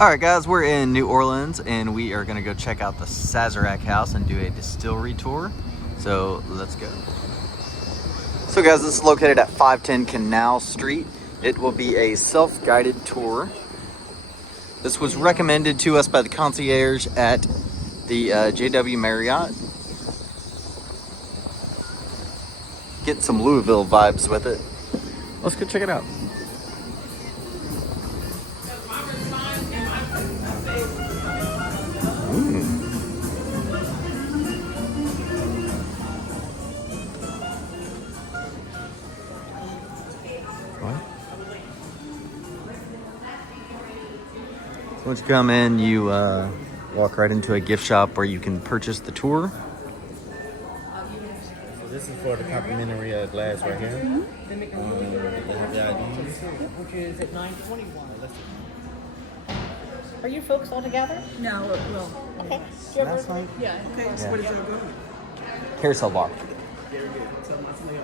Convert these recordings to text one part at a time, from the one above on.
All right, guys, we're in New Orleans, and we are gonna go check out the Sazerac House and do a distillery tour. So let's go. So guys, this is located at 510 Canal Street. It will be a self-guided tour. This was recommended to us by the concierge at the JW Marriott. Get some Louisville vibes with it. Let's go check it out. Once you come in, you walk right into a gift shop where you can purchase the tour. So this is for the complimentary glass right here. Which is at 9:21. Are you folks all together? No, well, Okay. Last night? yeah. Okay, so what is your go? Carousel bar. Very good. So my Leo.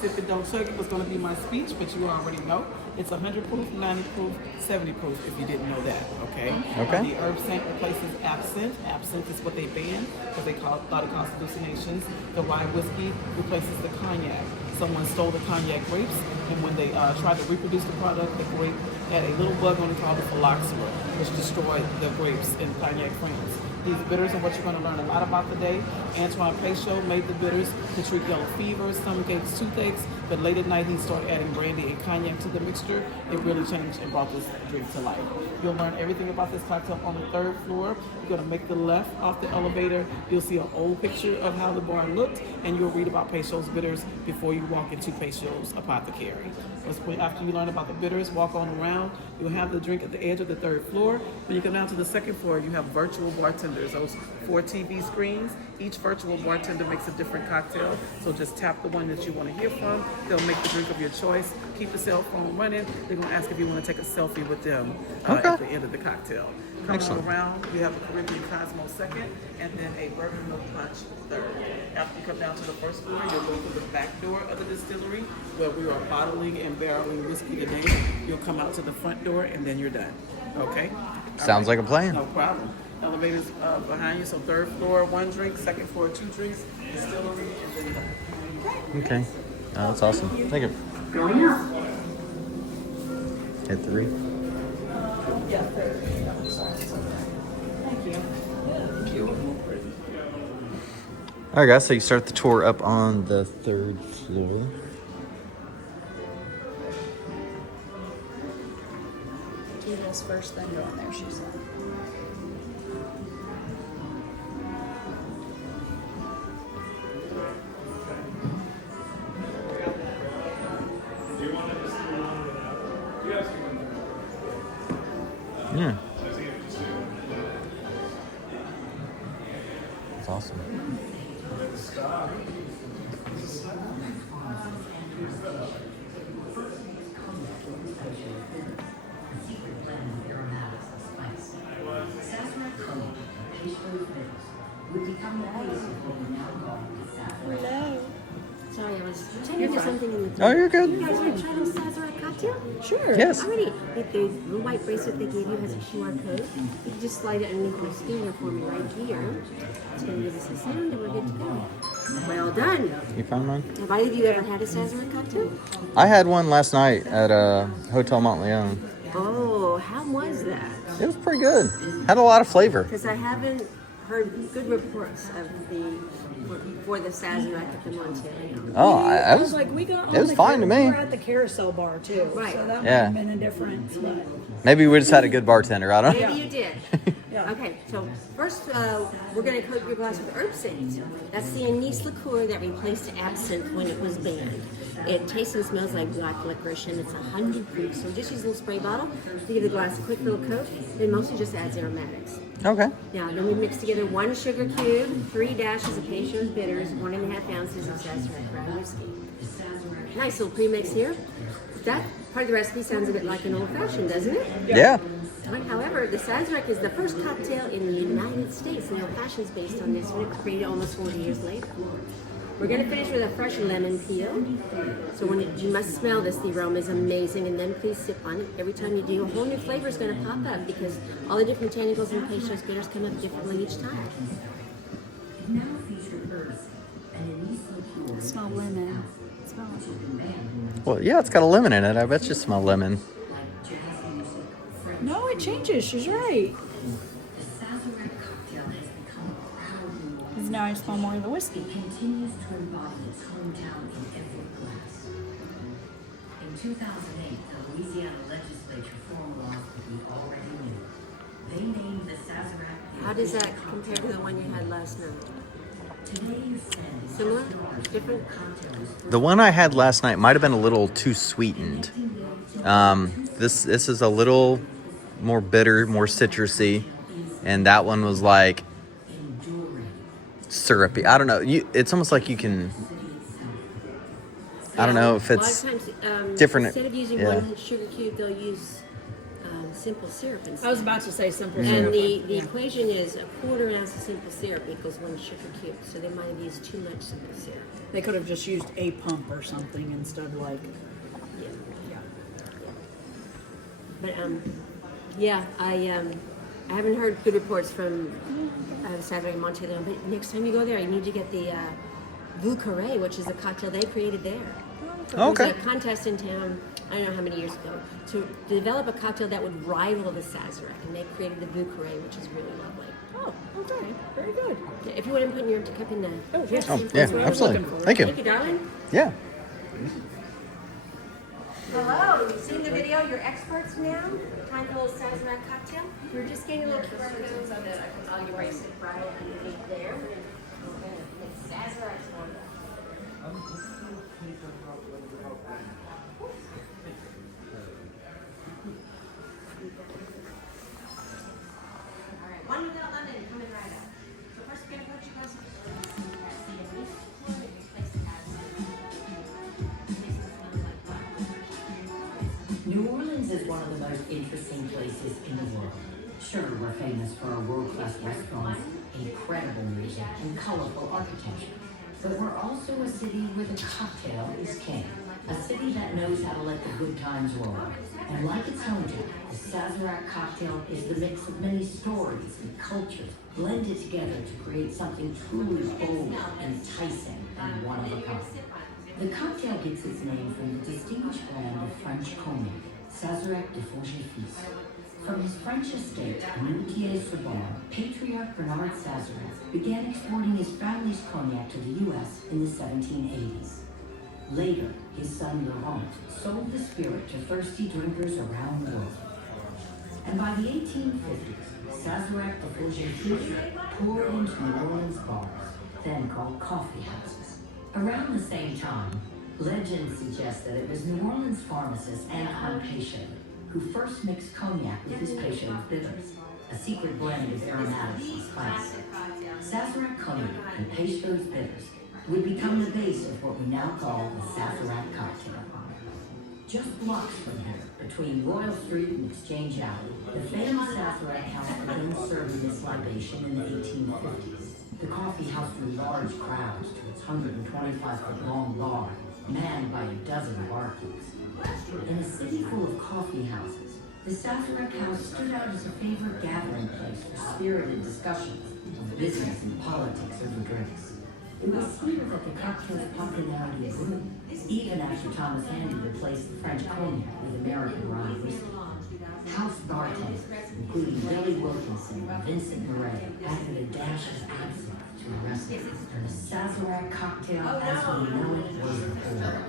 Sip it, don't chug it was going to be my speech, but you already know. It's 100 proof, 90 proof, 70 proof, if you didn't know that, okay? Okay. The herb scent replaces absinthe. Absinthe is what they banned because they thought it caused hallucinations. The rye whiskey replaces the cognac. Someone stole the cognac grapes, and when they tried to reproduce the product, the grape had a little bug on it called the phylloxera, which destroyed the grapes in cognac France. These bitters are what you're going to learn a lot about today. Antoine Peychaud made the bitters to treat yellow fever, stomachaches, toothaches, but late at night he started adding brandy and cognac to the mixture. It really changed and brought this drink to life. You'll learn everything about this cocktail on the 3rd floor. You're going to make the left off the elevator. You'll see an old picture of how the bar looked, and you'll read about Peychaud's bitters before you walk into Peychaud's apothecary. After you learn about the bitters, walk on around. You'll have the drink at the edge of the 3rd floor. When you come down to the 2nd floor, you have virtual bartenders, those 4 TV screens. Each virtual bartender makes a different cocktail. So just tap the one that you want to hear from. They'll make the drink of your choice. Keep the cell phone running. They're going to ask if you want to take a selfie with them at the end of the cocktail. Coming around, we have a Caribbean Cosmo 2nd, and then a bourbon milk punch 3rd. After you come down to the 1st floor, you'll go through the back door of the distillery where we are bottling and barreling whiskey today. You'll come out to the front door, and then you're done. Okay? Sounds like a plan. No problem. Elevators behind you, so 3rd floor, 1 drink, 2nd floor, 2 drinks, distillery, and then Okay. Oh, that's awesome. Thank you. going out. Hit 3. Yeah, 3rd. Thank you. Thank you. All right, guys. So you start the tour up on the 3rd floor. Do this first, then go in there, she said. Yeah. That's awesome. Hello. Sorry, I was trying to do something in the Oh, you're good. You guys want to try the Sazerac cocktail? Sure. Yes. Alrighty. The white bracelet they gave you has a QR code. You can just slide it underneath my scanner for me right here. It's going to give us a sound and we're good to go. Well done. You found mine? Have either of you ever had a Sazerac cocktail? I had one last night at Hotel Montleone. Oh, how was that? It was pretty good. Had a lot of flavor. Because I haven't heard good reports of for the Sazerac at the Monteleone. Oh, I was like, we got. it was fine to me. We're at the carousel bar too, Right. So that might Yeah. have been a difference, but Maybe we just had a good bartender. I don't know. Maybe you did. Yeah. Okay, so first we're going to coat your glass with herb scent. That's the anise liqueur that replaced absinthe when it was banned. It tastes and smells like black licorice, and it's 100 proof. So just use a little spray bottle to give the glass a quick little coat. It mostly just adds aromatics. Okay. Now, then we mix together 1 sugar cube, 3 dashes of Peychaud's bitters, 1.5 ounces of Sazerac rye whiskey. Nice little premix here. That part of the recipe sounds a bit like an old-fashioned, doesn't it? Yeah. However, the Sazerac is the first cocktail in the United States, and old-fashioned is based on this one. It was created almost 40 years later. We're gonna finish with a fresh lemon peel. So you must smell this, the aroma is amazing, and then please sip on it. Every time you do, a whole new flavor is gonna pop up because all the different botanicals and pasteurized bitters come up differently each time. Smell lemon. Smell it. Well, yeah, it's got a lemon in it. I bet you smell lemon. No, it changes. She's right. Because now I smell more of the whiskey. Continues to embody its hometown in every glass. In 2008, the Louisiana legislature formalized what we already knew. They named the Sazerac. How does that compare to the one you had last night? Today you spend Similar? Different? The one I had last night might have been a little too sweetened. This is a little more bitter, more citrusy, and that one was like syrupy. I don't know. It's almost like you can. I don't know if it's a lot of times, different. Instead of using Yeah. one sugar cube, they'll use simple syrup instead. I was about to say simple And syrup. the equation is a quarter ounce of simple syrup equals 1 sugar cube. So they might have used too much simple syrup. They could have just used a pump or something instead of like. Yeah. Yeah. But yeah, I haven't heard good reports from Sazerac and Monte Leon. But next time you go there, you need to get the Vieux Carré, which is a cocktail they created there. Okay. There was a contest in town, I don't know how many years ago, to develop a cocktail that would rival the Sazerac, and they created the Vieux Carré, which is really lovely. Oh, okay. Very good. Yeah, if you wouldn't put in your empty cup in the Oh, yes. Oh, That's yeah, what I was absolutely. looking for. Thank you. Thank you, darling. Yeah. Hello, you've seen the video, you're experts now. Time for a little Sazerac cocktail. We're just getting a little QR code so that I can all your bracelet right underneath there. It's Sazerac's one. All right, one without lemon coming right up. So first we're gonna put you guys New Orleans is one of the most interesting places in the world. Sure, we're famous for our world-class restaurants, incredible music, and colorful architecture. But we're also a city where the cocktail is king. A city that knows how to let the good times roll. And like its hometown, the Sazerac cocktail is the mix of many stories and cultures blended together to create something truly bold, enticing, and one of a kind. The cocktail gets its name from the distinguished brand of French cognac, Sazerac de Fils. From his French estate in Moutier-sur-Bar, Patriarch Bernard Sazerac began exporting his family's cognac to the U.S. in the 1780s. Later, his son Laurent sold the spirit to thirsty drinkers around the world. And by the 1850s, Sazerac de Fils poured into New Orleans bars, then called coffee houses. Around the same time, legend suggests that it was New Orleans pharmacist Anne Peychaud who first mixed cognac with his Peychaud's bitters, a secret blend of aromatics and spices. Sazerac cognac and Peychaud's bitters would become the base of what we now call the Sazerac cocktail. Just blocks from here, between Royal Street and Exchange Alley, the famous Sazerac House began serving this libation in the 1850s. The coffee house drew large crowds to its 125-foot-long bar, manned by a dozen barkeeps. In a city full of coffee houses, the Sazerac House stood out as a favorite gathering place for spirited discussions of business and politics over drinks. It was here that the cocktail's popularity grew, even after Thomas Handy replaced the French cognac with American rye whiskey. House bartenders, including Billy Wilkinson and Vincent Murray, added a dash of absinthe to the recipe, and the Sazerac cocktail, as we know it, was born.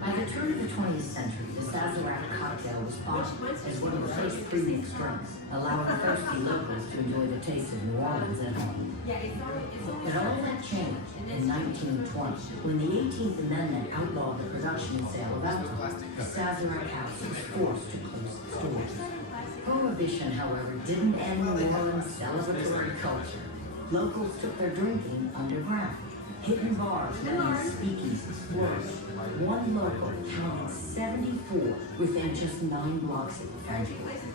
By the turn of the 20th century, the Sazerac cocktail was thought as one of the first premixed drinks, allowing thirsty locals to enjoy the taste of New Orleans at home. But all that changed in 1920, when the 18th Amendment outlawed the production and sale of alcohol. The Sazerac House was forced to close its doors. Prohibition, however, didn't end New Orleans' celebratory culture. Locals took their drinking underground. Hidden bars known as speakeasies flourished. One local counted 74 within just 9 blocks of the French Quarter.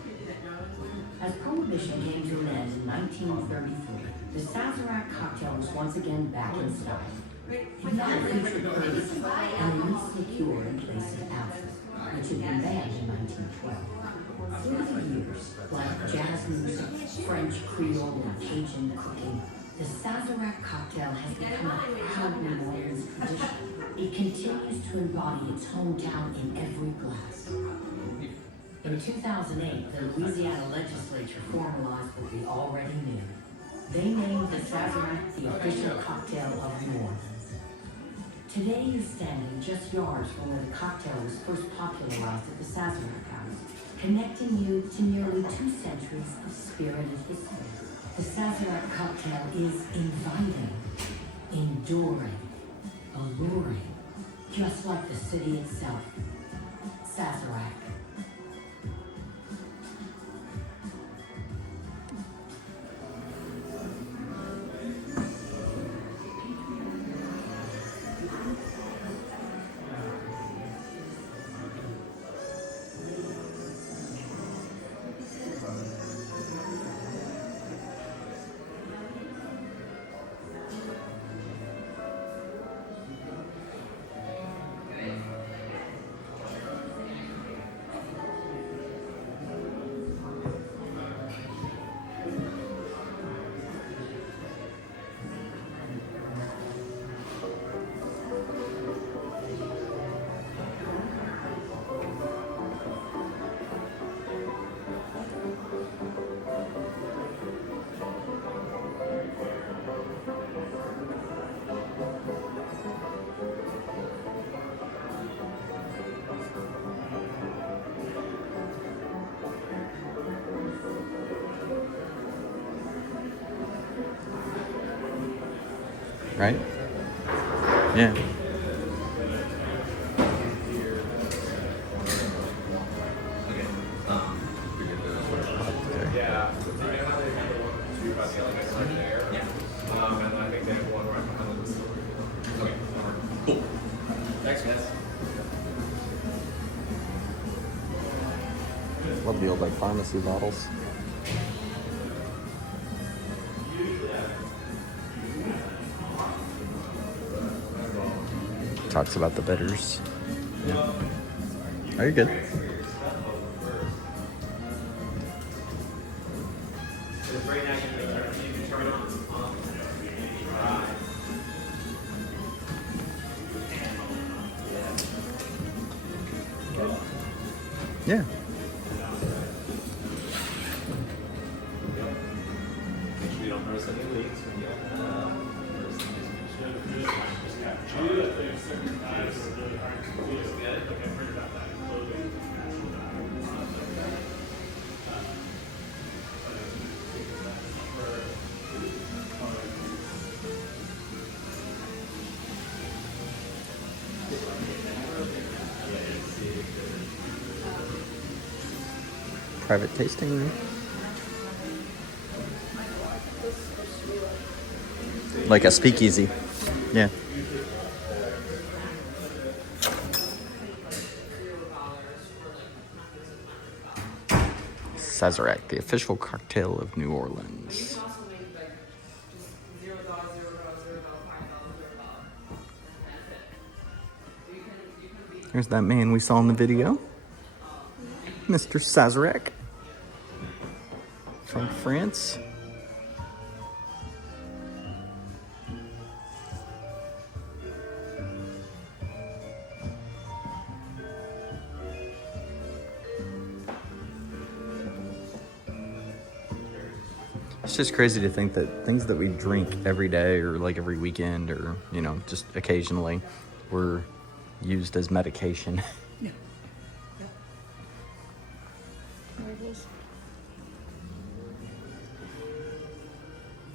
As Prohibition came to an end in 1933, the Sazerac cocktail was once again back in style. Another featured first an elite liqueur in place of absinthe, which had been banned in 1912. Through the years, like jazz music, French, Creole, and Cajun cooking, the Sazerac cocktail has become a proud New Orleans tradition. It continues to embody its hometown in every glass. In 2008, the Louisiana legislature formalized what we already knew. They named the Sazerac the official cocktail of New Orleans. Today you're standing just yards from where the cocktail was first popularized at the Sazerac House, connecting you to nearly 2 centuries of spirited history. The Sazerac cocktail is inviting, enduring, alluring, just like the city itself. Sazerac. Right? Yeah. Love the old like pharmacy bottles. Talks about the bitters. Yeah. Are you good? Yeah. Private tasting room. Like a speakeasy. Yeah. Sazerac, the official cocktail of New Orleans. There's that man we saw in the video. Mr. Sazerac from France. It's just crazy to think that things that we drink every day or like every weekend or, you know, just occasionally were used as medication. Yeah. There it is.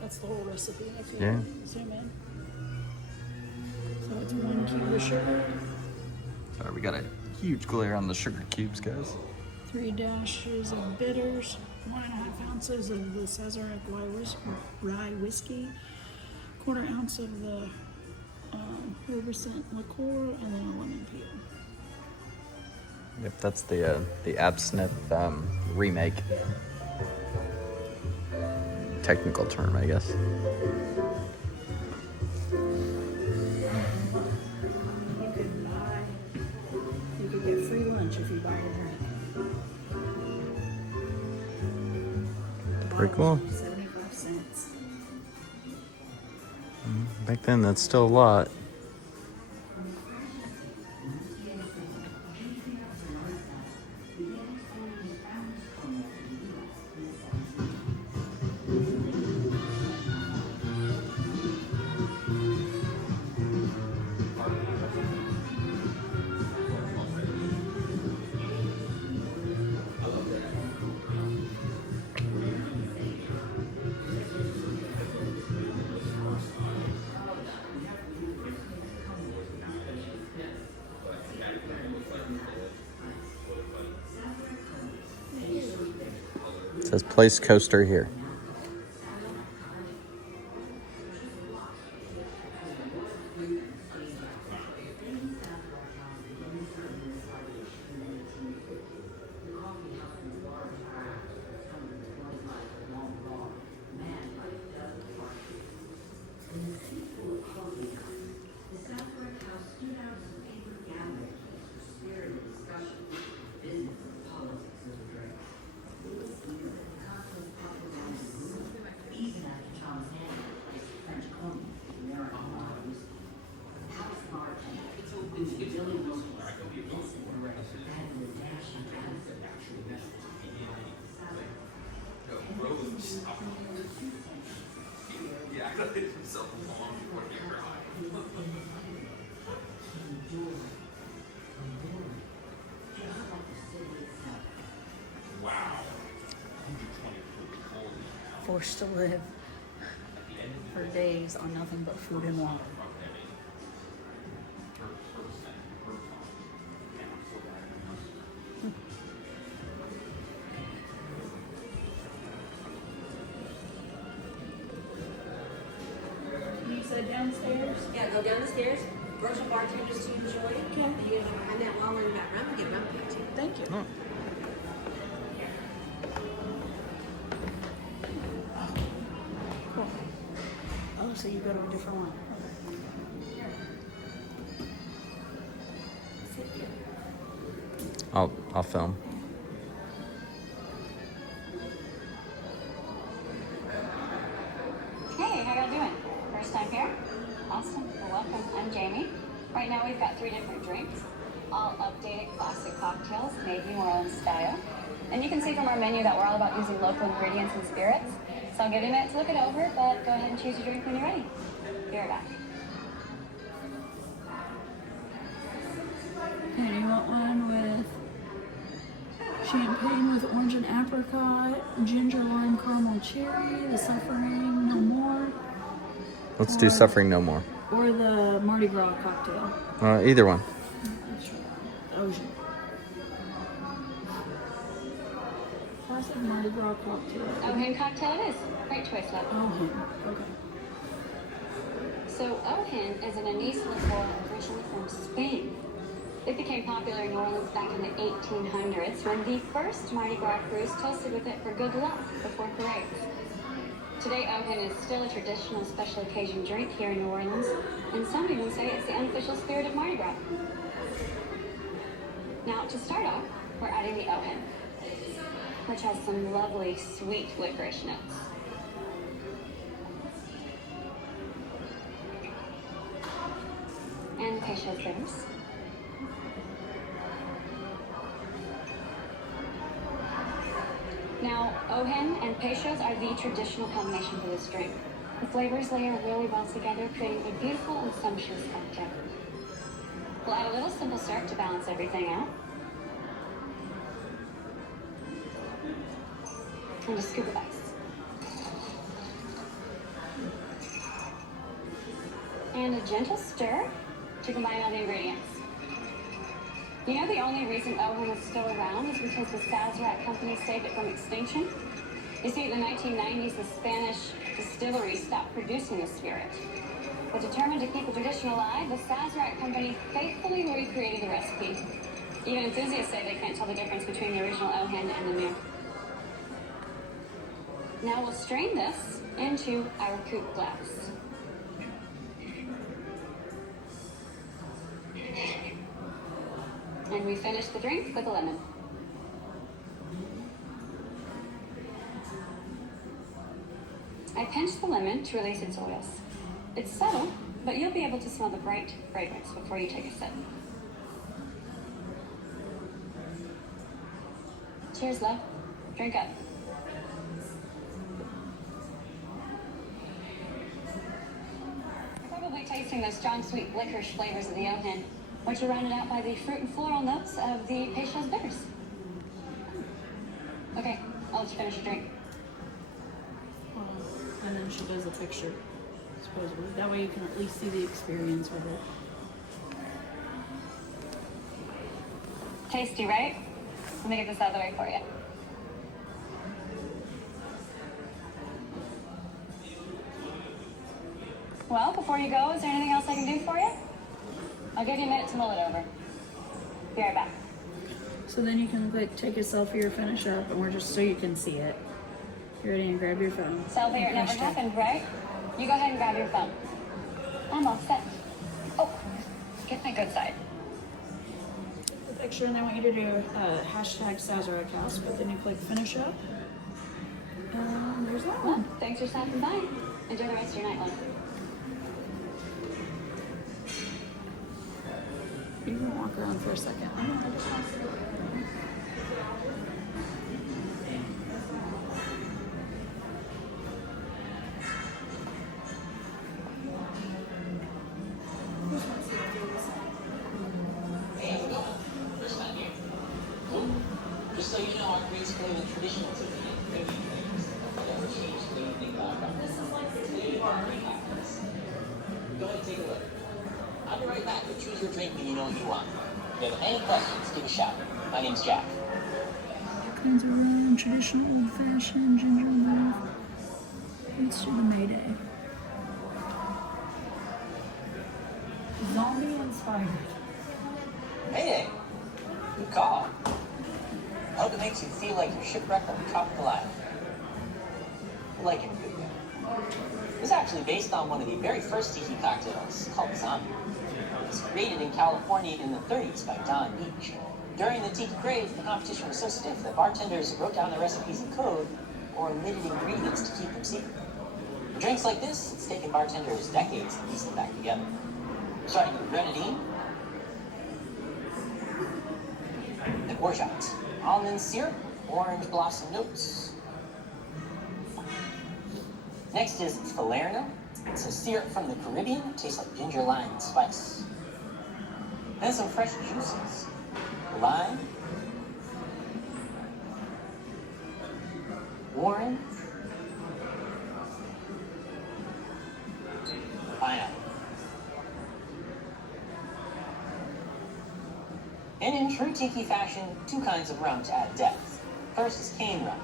That's the whole recipe. That's what Yeah. Zoom in. So it's 1 cube of sugar, Sorry, we got a huge glare on the sugar cubes, guys. 3 dashes of bitters, 1.5 ounces of the Sazerac rye whiskey, 1/4 ounce of the reminiscent liqueur, and then a lemon peel. Yep, that's the absinthe remake. Technical term, I guess. Pretty cool. 75 cents. Back then, that's still a lot. It says place coaster here. The Sazerac House stood out as a favorite gathering for spirited discussion, business, and politics of the drink. It was here that the cocktail's popularity grew, even after Thomas Handy replaced French cognac with American wild whiskey. House bartender, Billy Wilson, added a dash of acid to the Forced to live for days on nothing but food and water. You said downstairs? Yeah, go down the stairs. Virtual bartenders to enjoy. Okay. You have behind that wall in that room. Get a rum for too. Thank you. Oh. Cool. Oh, so you go to a different one. I'll film. Hey, how y'all doing? First time here? Awesome. Well, welcome. I'm Jamie. Right now we've got 3 different drinks, all updated classic cocktails made New Orleans style. And you can see from our menu that we're all about using local ingredients and spirits. So I'll give you a minute to look it over, but go ahead and choose your drink when you're ready. Be right back. Okay, do you want one with champagne with orange and apricot, ginger lime caramel cherry, the suffering no more, Let's do Suffering No More. or the Mardi Gras cocktail? Either one. Ocean. Classic Mardi Gras cocktail. Ohen cocktail it is. Great choice, love. Okay. So Ohen is an anise liqueur originally from Spain. It became popular in New Orleans back in the 1800s when the first Mardi Gras cruise toasted with it for good luck before parades. Today, Ohen is still a traditional special occasion drink here in New Orleans, and some even say it's the unofficial spirit of Mardi Gras. Now, to start off, we're adding the Ohen, which has some lovely sweet licorice notes. And Peychaud's bitters. Now, Ohen and Peychaud's are the traditional combination for this drink. The flavors layer really well together, creating a beautiful and sumptuous cocktail. We'll add a little simple syrup to balance everything out. And a scoop of ice. And a gentle stir to combine all the ingredients. You know the only reason Ohen is still around is because the Sazerac company saved it from extinction? You see, in the 1990s, the Spanish distillery stopped producing the spirit. But determined to keep the tradition alive, the Sazerac company faithfully recreated the recipe. Even enthusiasts say they can't tell the difference between the original Ohen and the new. Now we'll strain this into our coupe glass. And we finish the drink with a lemon. I pinched the lemon to release its oils. It's subtle, but you'll be able to smell the bright fragrance before you take a sip. Cheers, love. Drink up. You're probably tasting the strong, sweet licorice flavors of the Ohen, which are rounded out by the fruit and floral notes of the Peychaud's bitters. Okay, I'll let you finish your drink. And then she does a picture, supposedly. That way you can at least see the experience with it. Tasty, right? Let me get this out of the way for you. Well, before you go, is there anything else I can do for you? I'll give you a minute to mull it over. Be right back. So then you can like take a selfie or finish up, and we're just so you can see it. You're ready and grab your phone. Selfie, it never happened, right? You go ahead and grab your phone. I'm all set. Oh, get my good side. The picture, and I want you to do hashtag Sazerac House, but then you click finish up. And there's that Well, one. thanks for stopping by. Enjoy the rest of your night, love. You can walk around for a second. Just so you know, our grades play the traditional to Go ahead and take a look. I'll be right back, but choose your drink when you know what you want. If you have any questions, give a shout. My name's Jack. Kinds of rum, traditional old fashioned, ginger beer. Let's do the Mayday. Zombie inspired. Hey, good call. I hope it makes you feel like you're shipwrecked on a tropical island. Like in a good way. It's actually based on one of the very first tiki cocktails called Zombie. It was created in California in the 30s by Don Beach. During the tiki craze, the competition was so stiff that bartenders wrote down the recipes in code or omitted ingredients to keep them secret. For drinks like this, it's taken bartenders decades to piece them back together. Starting with grenadine, the orgeat, almond syrup, orange blossom notes. Next is Falerno. It's a syrup from the Caribbean. It tastes like ginger, lime, and spice. Then some fresh juices. Lime, orange, pineapple. And in true tiki fashion, two kinds of rum to add depth. First is cane rum.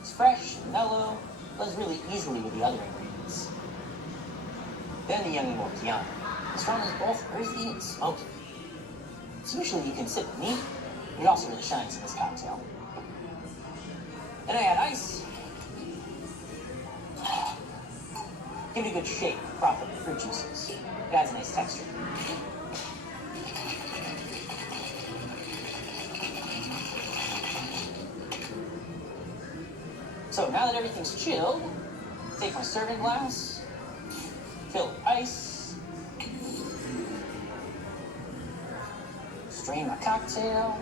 It's fresh and mellow, blends really easily with the other ingredients. Then the young Mortiano. This rum is both earthy and smoky. So usually you can sip it neat, but it also really shines in this cocktail. Then I add ice. Give it a good shake with proper fruit juices. It adds a nice texture. So now that everything's chilled, take my serving glass, fill it with ice, strain my cocktail,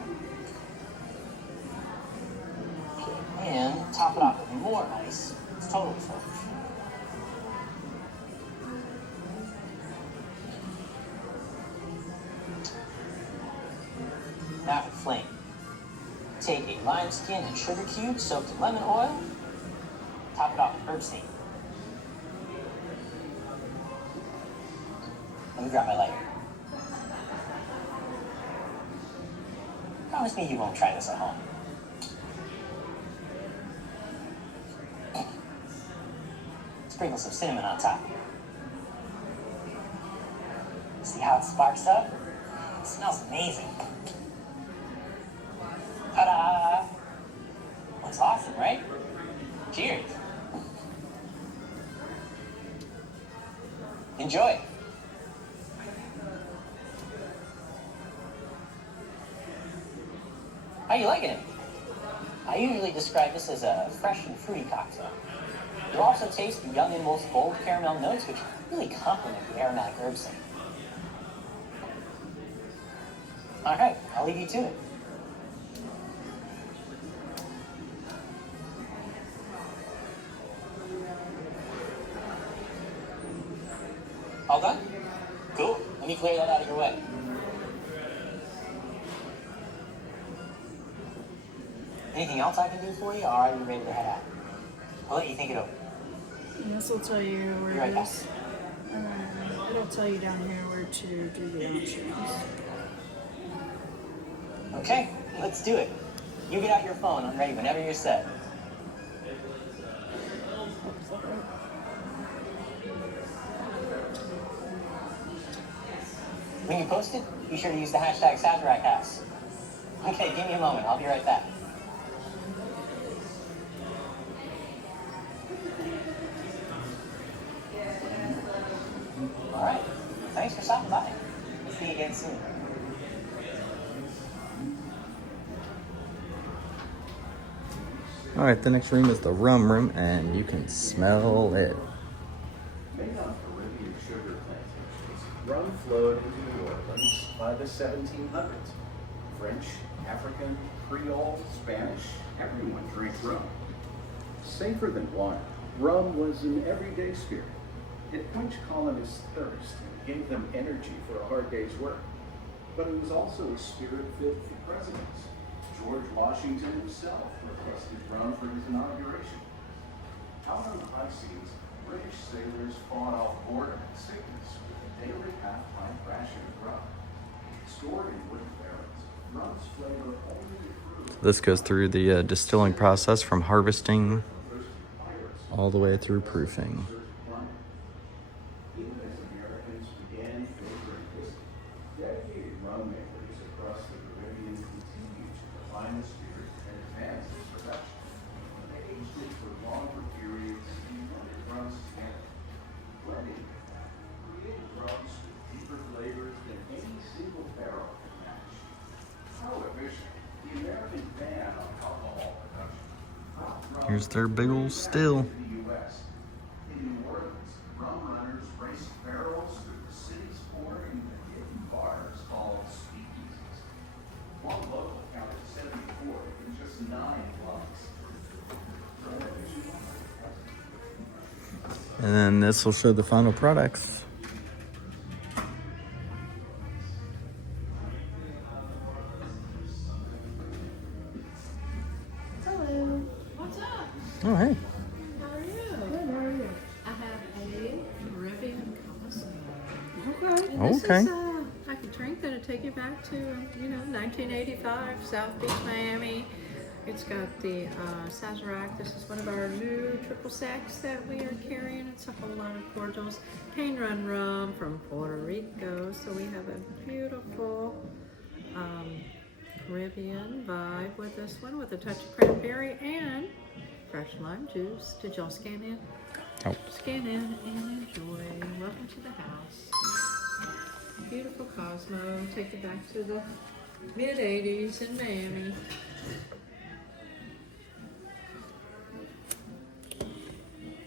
and top it off with more ice. It's totally full. Now for the flame. Take a lime skin and sugar cube soaked in lemon oil. Top it off with herb steam. Let me grab my lighter. Promise me you won't try this at home. Sprinkle some cinnamon on top. See how it sparks up? It smells amazing. Ta-da! Looks awesome, right? Cheers. Enjoy. How you liking it? I usually describe this as a fresh and fruity cocktail. You'll also taste the young and most bold caramel notes, which really complement the aromatic herb scent. All right, I'll leave you to it. All done? Cool. Let me clear that out of your way. Anything else I can do for you, or are you ready to head out? I'll let you think it over. This will tell you where Be right it back. is. It'll tell you down here where to do the options. Okay, let's do it. You get out your phone. I'm ready whenever you're set. When you post it, be sure to use the hashtag Sazerac House. Okay, give me a moment. I'll be right back. All right. Thanks for stopping by. See you again soon. All right, the next room is the rum room, and you can smell it. Made on Caribbean sugar plantations, rum flowed into New Orleans by the 1700s. French, African, Creole, Spanish, everyone drank rum. Safer than water, rum was an everyday spirit. It quenched colonists' thirst and gave them energy for a hard day's work. But it was also a spirit fit for presidents. George Washington himself requested rum for his inauguration. Out on the high seas, British sailors fought off boredom and sickness with a daily half-pint ration of rum. Stored in wooden barrels, rum's flavor only improved. This goes through the distilling process from harvesting all the way through proofing. Even as Americans began favoring whiskey, dedicated rum makers across the Caribbean continued to refine the spirit and advance its production. They aged it for longer periods and wanted rum's standard. Blending created rums with deeper flavors than any single barrel could match. Prohibition, the American ban on alcohol production. Here's their big old still. In the U.S. In New Orleans, rum runners raced barrels through the city's pouring and hidden bars called speakeasies. One local counted 74 in just 9 blocks. And then this will show the final products. Hello. What's up? Oh, hey. How are you? Good, how are you? I have a Caribbean Cosmo. Okay. And this Okay. is like a drink that'll take you back to, 1985, South Beach, Miami. It's got the Sazerac. This is one of our new triple sacks that we are carrying. It's a whole lot of cordials. Cane Run rum from Puerto Rico. So we have a beautiful Caribbean vibe with this one, with a touch of cranberry and fresh lime juice. Did y'all scan in? Oh. Scan in and enjoy. Welcome to the house. Beautiful Cosmo. Take you back to the mid-80s in Miami.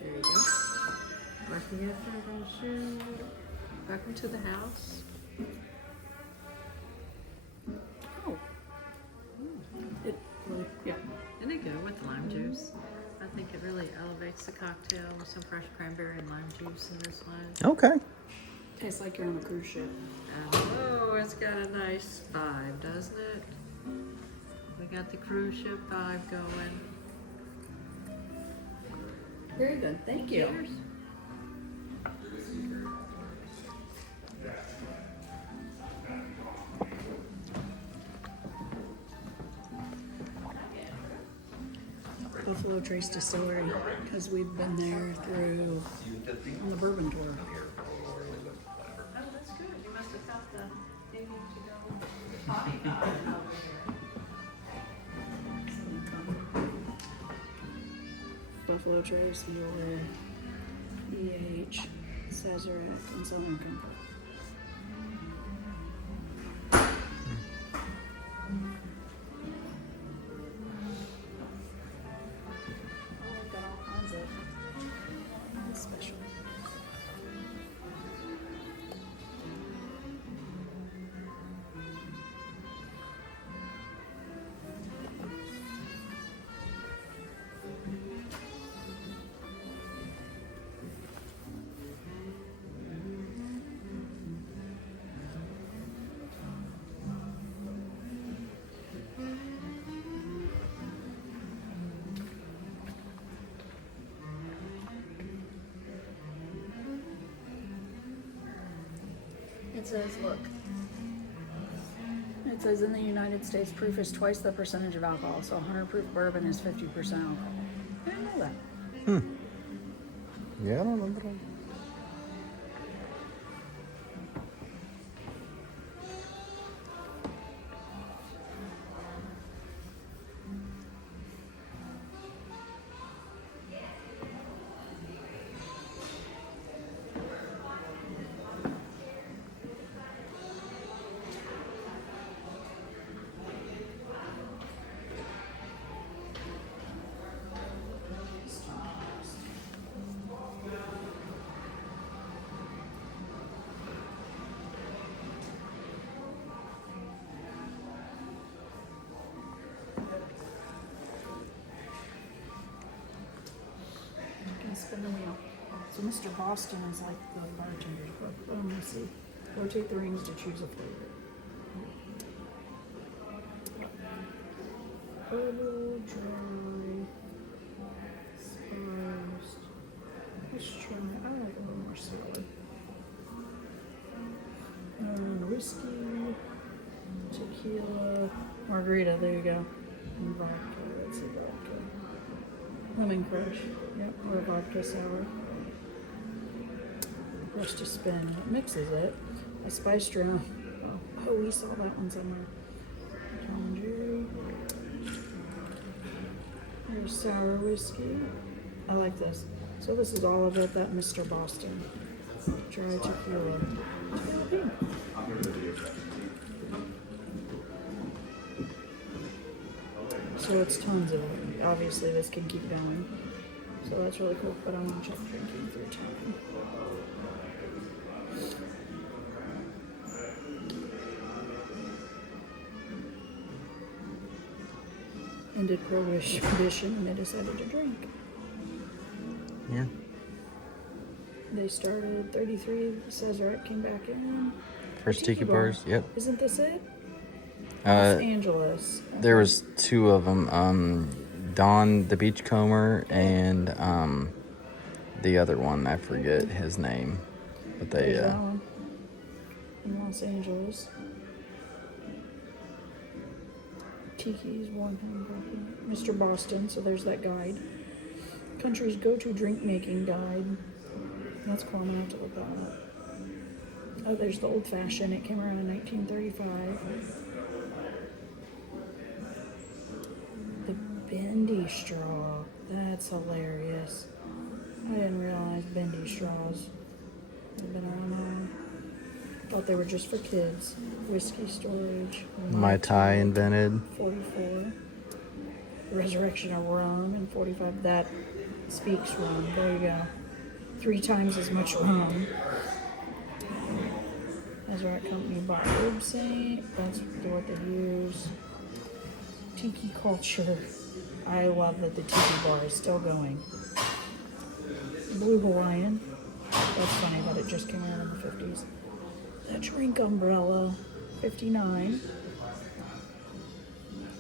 There you go. Marking after bonjour. Welcome to the house. Oh. Yeah. And they go with lime juice. I think it really elevates the cocktail with some fresh cranberry and lime juice in this one. Okay. Tastes like you're on a cruise ship. Oh, it's got a nice vibe, doesn't it? We got the cruise ship vibe going. Very good. Thank you. Cheers. Buffalo Trace Distillery, because we've been there through on the bourbon tour. Oh, that's good. You must have felt the needing to go potty over here. Buffalo Trace, Mueller, EH, Sazerac, and Southern Comfort. Oh, we've got all kinds of says, look. It says in the United States, proof is twice the percentage of alcohol. So 100 proof bourbon is 50% alcohol. I didn't know that. Yeah, I don't remember. Spin the wheel. So Mr. Boston is like the bartender's book. Let's see. Rotate the rings to choose a flavor. Herbal, dry, spiced. Let's try. I like a little more sour. Whiskey, tequila, margarita. There you go. And vodka. Let's see, vodka. Lemon crush. Yep, or vodka sour. Brush to spin. It mixes it. A spiced rum. Oh, we saw that one somewhere. Tom and Jerry. Here's sour whiskey. I like this. So this is all of it, that Mr. Boston. Dry tequila. Tequila pink. So it's tons of it. Obviously this can keep going. So that's really cool, but I'm gonna check drinking through time. Ended prohibition and they decided to drink. Yeah. They started 33, Sazerac came back in. First tiki bars, yep. Isn't this it? Los Angeles. There was two of them. Don the Beachcomber and the other one, I forget his name. But they There's that one. In Los Angeles. Tiki's one Mr. Boston, so there's that guide. Country's go-to drink making guide. That's cool, I'm gonna have to look that up. Oh, there's the old fashioned. It came around in 1935. The bendy straw. That's hilarious. I didn't realize bendy straws have been around long. Thought they were just for kids. Whiskey storage. Mai Tai invented. 44. Resurrection of rum in 45. That speaks rum. There you go. 3 times as much rum. Sazerac Company bought Herb Saint. That's what they use. Tiki culture. I love that the tiki bar is still going. Blue Hawaiian. That's funny that it just came out in the 50s. The drink umbrella. 59.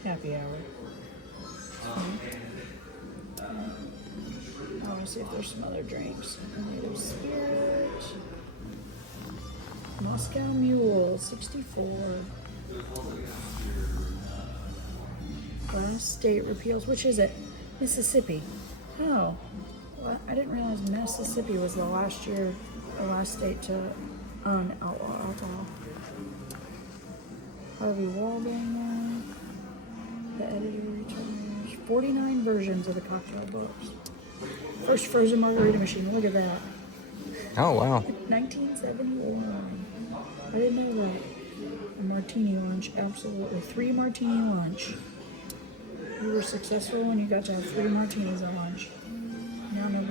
Happy hour. I want to see if there's some other drinks. Native Spirit. Moscow Mule, 64. Last state repeals. Which is it? Mississippi. Oh. Well, I didn't realize Mississippi was the last state to outlaw alcohol. Harvey Walding. The editor returns 49 versions of the cocktail books. First frozen margarita machine. Look at that. Oh, wow. 1971. I didn't know that. A martini lunch. Absolutely. 3 martini lunch. You were successful when you got to have 3 martinis at lunch. Now no.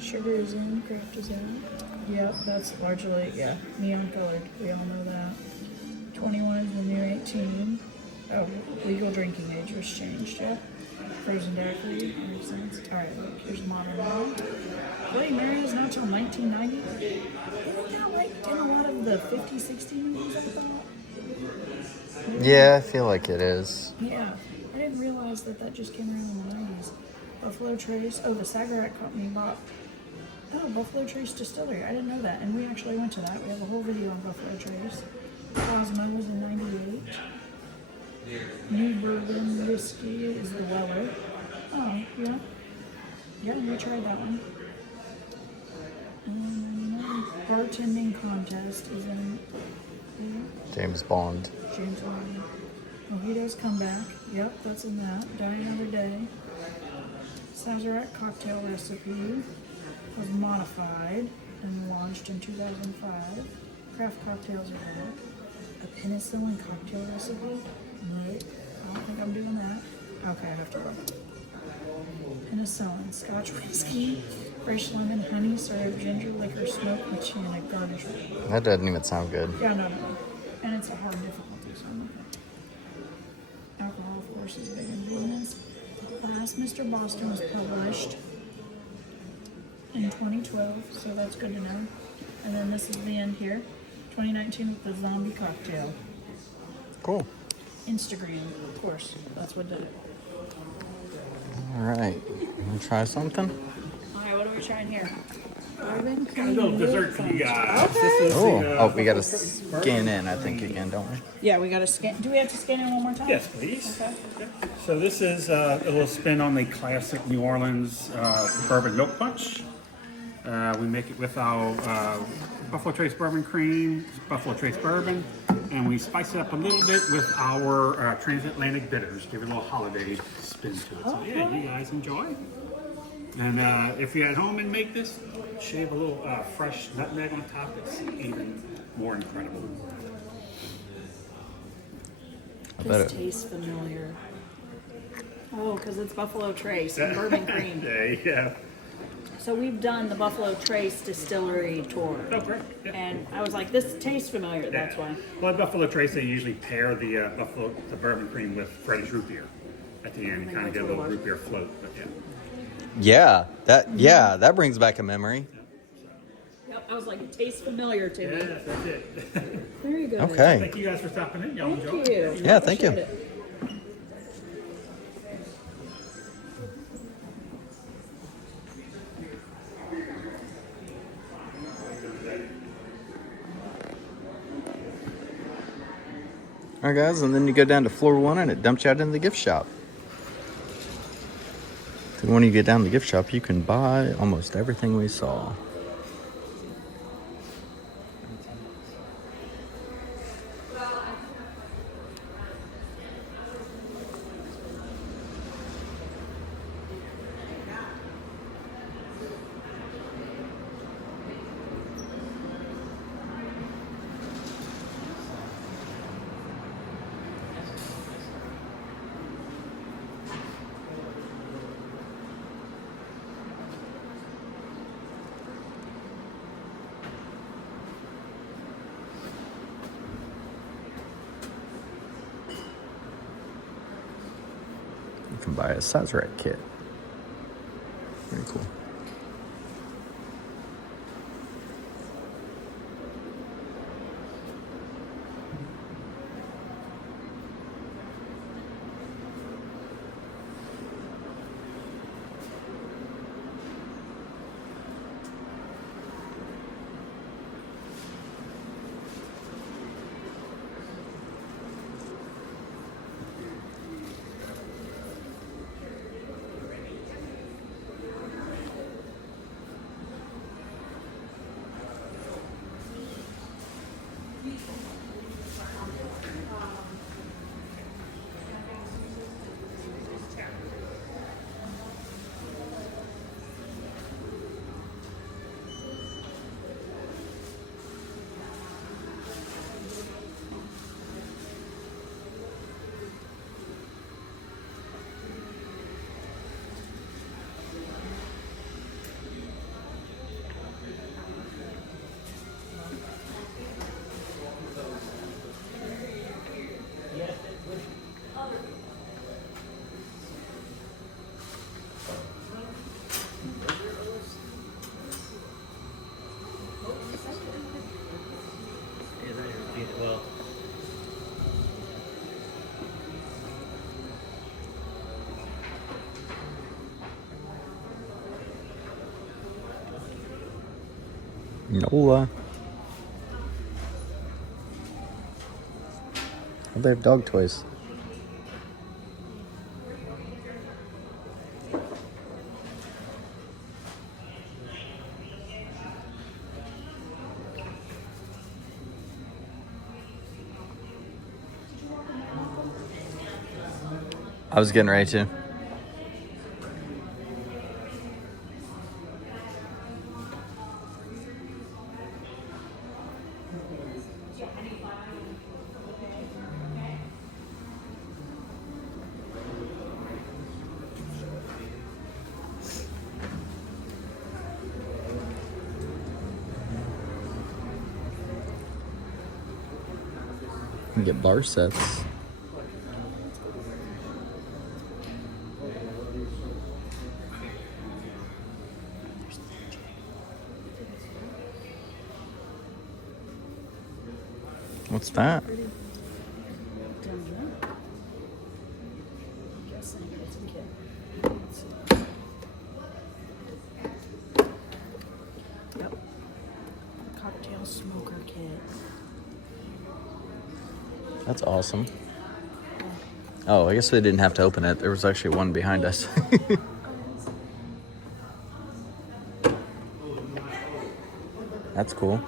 Sugar is in. Craft is in. Yep, that's largely, yeah, neon colored. We all know that. 21 is the new 18. Oh, legal drinking age was changed, yeah. Frozen daiquiri, makes sense. Alright, look, here's modern one. Bloody Mary is not till 1990. Isn't that like in a lot of the 50, 60 movies I thought? Yeah, I feel like it is. Yeah, I didn't realize that just came around in the 90s. Buffalo Trace. Oh, the Sazerac Company bought Oh, Buffalo Trace Distillery. I didn't know that. And we actually went to that. We have a whole video on Buffalo Trace. Cosmo was in 98. New Bourbon Whiskey is the Weller. Oh, yeah. Yeah, we tried that one. Bartending Contest is in James Bond. James Bond. Mojito's Comeback. Yep, that's in that. Die Another Day. Sazerac Cocktail Recipe was modified and launched in 2005. Craft cocktails are back. A penicillin cocktail recipe? No, I don't think I'm doing that. Okay, I have to look. Penicillin, Scotch whiskey, fresh lemon, honey, syrup, ginger liquor, smoked machina, garnish. That doesn't even sound good. Yeah, no. And it's a hard difficulty, so I'm okay. Alcohol, of course, is big in business. Last Mr. Boston was published in 2012, so that's good to know. And then this is the end here. 2019 with the zombie cocktail. Cool. Instagram, of course. That's what did it. All right. Want to try something? All right, what are we trying here? Bourbon Got a little dessert for you guys. Okay. This is Oh, the, oh, we got to scan in, I think, again, don't we? Yeah, we got to scan. Do we have to scan in one more time? Yes, please. Okay. So this is a little spin on the classic New Orleans bourbon milk punch. We make it with our Buffalo Trace bourbon cream, Buffalo Trace bourbon, and we spice it up a little bit with our transatlantic bitters. Give it a little holiday spin to it. So yeah, you guys enjoy. And if you're at home and make this, shave a little fresh nutmeg on top. It's even more incredible. This tastes familiar. Oh, because it's Buffalo Trace and bourbon cream. There you go. So we've done the Buffalo Trace Distillery tour. Oh, great. Yeah. And I was like, this tastes familiar, that's Yeah. why. Well, at Buffalo Trace, they usually pair the the bourbon cream with French root beer at the end. You kind of get a little root beer float. But yeah. Yeah, that brings back a memory. Yep, I was like, it tastes familiar to me. Yes, that's it. Very good. Okay. Thank you guys for stopping in. Y'all enjoy. Thank you. Yeah, thank you. Appreciate it. All right, guys, and then you go down to floor 1 and it dumps you out into the gift shop. So when you get down to the gift shop, you can buy almost everything we saw. You can buy a Sazerac kit. Very cool. Nola. Oh, they have dog toys. I was getting ready to. You can get bar sets. What's that? Yep. Cocktail smoker kit. That's awesome. Oh, I guess we didn't have to open it. There was actually one behind us. That's cool.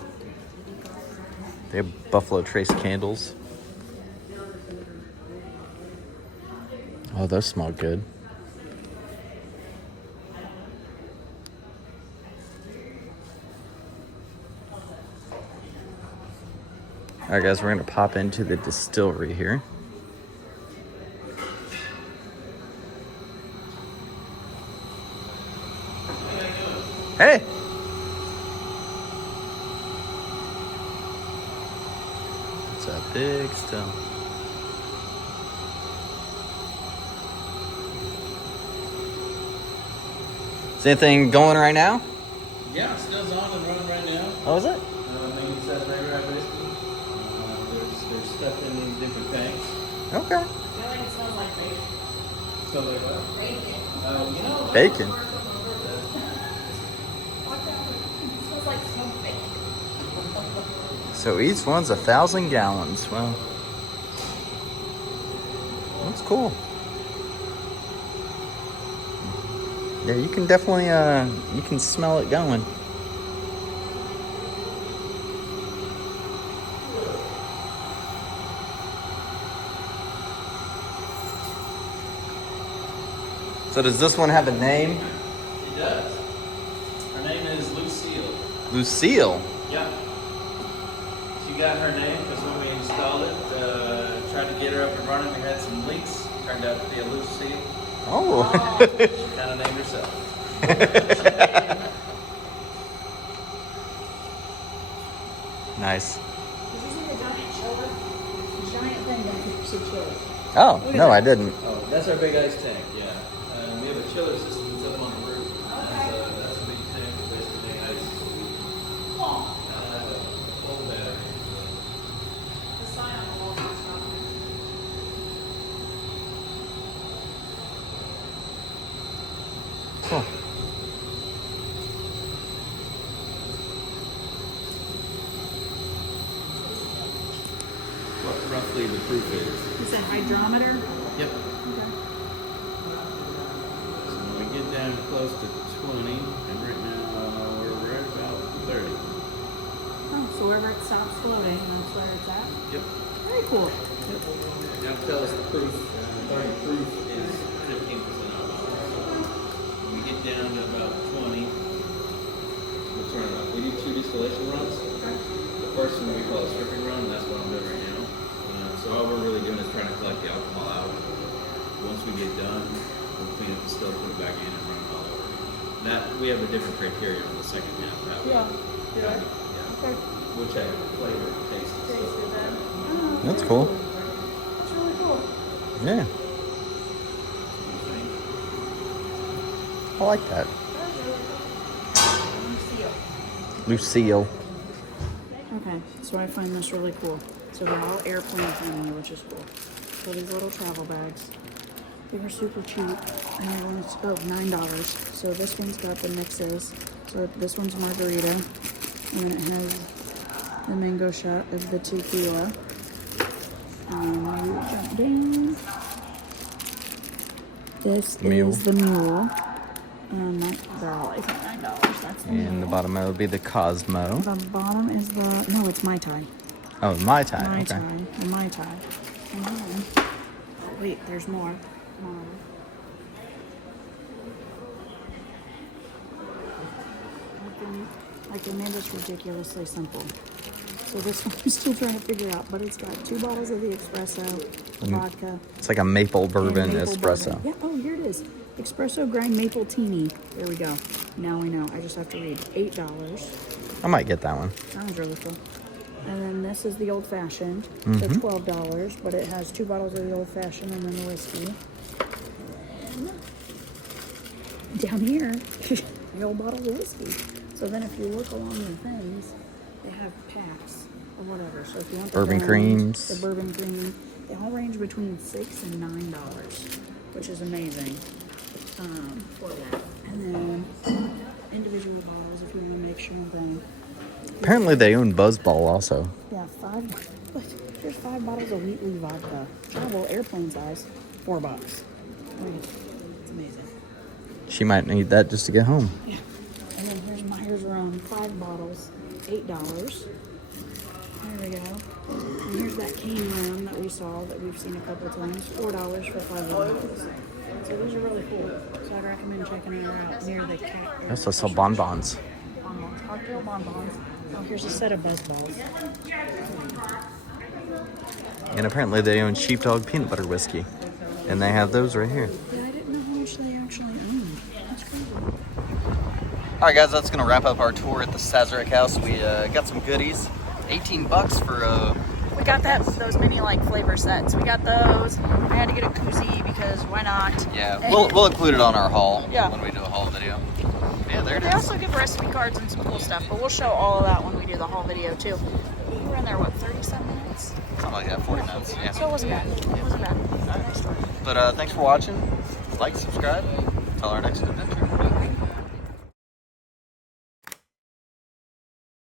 They have Buffalo Trace candles. Oh, those smell good. All right, guys, we're gonna pop into the distillery here. Hey! It's a big still. Is anything going right now? Yeah, still's on and running right now. Oh, is it? Making Sazerac whiskey. There's stuff in these different tanks. Okay. I feel like it smells like bacon. Smells like what? Bacon. You know, Bacon. It smells like smoked bacon. So each one's 1,000 gallons. Well, that's cool. Yeah, you can definitely, you can smell it going. So does this one have a name? It does. Her name is Lucille. Lucille. Yep. She got her name because when we installed it, tried to get her up and running, we had some leaks. Turned out to be a Lucille. Oh. She kind of named herself. Nice. This isn't a giant chiller. The giant thing that keeps you chilled. Oh, no, I didn't. Oh, that's our big ice tank, yeah. We have a chiller system that's up on the roof. That's a big tank for basically big ice. So we now have a full battery. The sign on the wall is not. Cool. What roughly the proof is. Is that hydrometer? Yep. So when we get down close to 20, and right now we're right about 30. Oh, so wherever it stops floating, that's where it's at. Yep. Very cool. Now tell us the proof. 30 proof is 15% alcohol. When we get down to about 20, we'll turn it off. We do 2 distillation runs. The first one we call a stripping run, that's what I'm doing right now. So all we're really doing is trying to collect the alcohol out. Once we get done, we'll clean up the still, put it back in, and run it all over again. That we have a different criteria on the second half. Yeah. Okay. Which have flavor, taste, and stuff. That's cool. It's really cool. Yeah. I like that. Lucille. Okay, so I find this really cool. So they're all airplane friendly, which is cool. So these little travel bags, they were super cheap, and they were $9. So this one's got the mixes. So this one's margarita, And then it has the mango shot of the tequila. And you jump down. This Mule. is the mule. And they're all like $9. That's the mule. And the bottom would be the Cosmo. The bottom is the, no, it's Mai Tai. Oh, Mai Tai. Mai Okay. Tai. The Mai Tai. And then, oh, wait, there's more. Come on. Like they made this ridiculously simple. So this one I'm still trying to figure out, but it's got 2 bottles of the espresso, the vodka. It's like a maple bourbon and maple espresso. bourbon. Yeah, oh, here it is. Espresso grind maple teeny. There we go. Now we know. I just have to read. $8. I might get that one. Sounds really cool. And then this is the old fashioned. So Mhm. $12, but it has 2 bottles of the old fashioned and then the whiskey. And down here, the old bottle of whiskey. So then if you look along the things, they have packs or whatever. So if you want the Bourbon blend, creams. the bourbon cream, they all range between $6 and $9, which is amazing for that. And then individual bottles if you want to make sure thing. Apparently they own Buzzball also. Yeah, 5. Look, here's 5 bottles of Wheatley vodka. Travel airplane size, $4. I mean, it's amazing. She might need that just to get home. Yeah. And then here's Myers Rum, 5 bottles, $8. There we go. And here's that cane rum that we saw that we've seen a couple times, $4 for 5 bottles. So these are really cool. So I'd recommend checking it out near the cat. They also sell bonbons. Bonbons, cocktail bonbons. Oh, here's a set of buzz balls. And apparently they own Sheepdog peanut butter whiskey. And they have those right here. Yeah, I didn't know how much they actually own. That's crazy. All right, guys, that's gonna wrap up our tour at the Sazerac House. We got some goodies. $18 for We got those mini like flavor sets. We got those. I had to get a koozie because why not? yeah. We'll include it on our haul Yeah. when we do a haul video. Yeah, there it They is. also give recipe cards and some cool stuff, but we'll show all of that when we do the haul video too. We were in there, what, 30-some minutes? Something like that, 40 minutes. Yeah. So it wasn't bad. It wasn't bad. Nice story. But thanks for watching. Like, subscribe. Until our next adventure.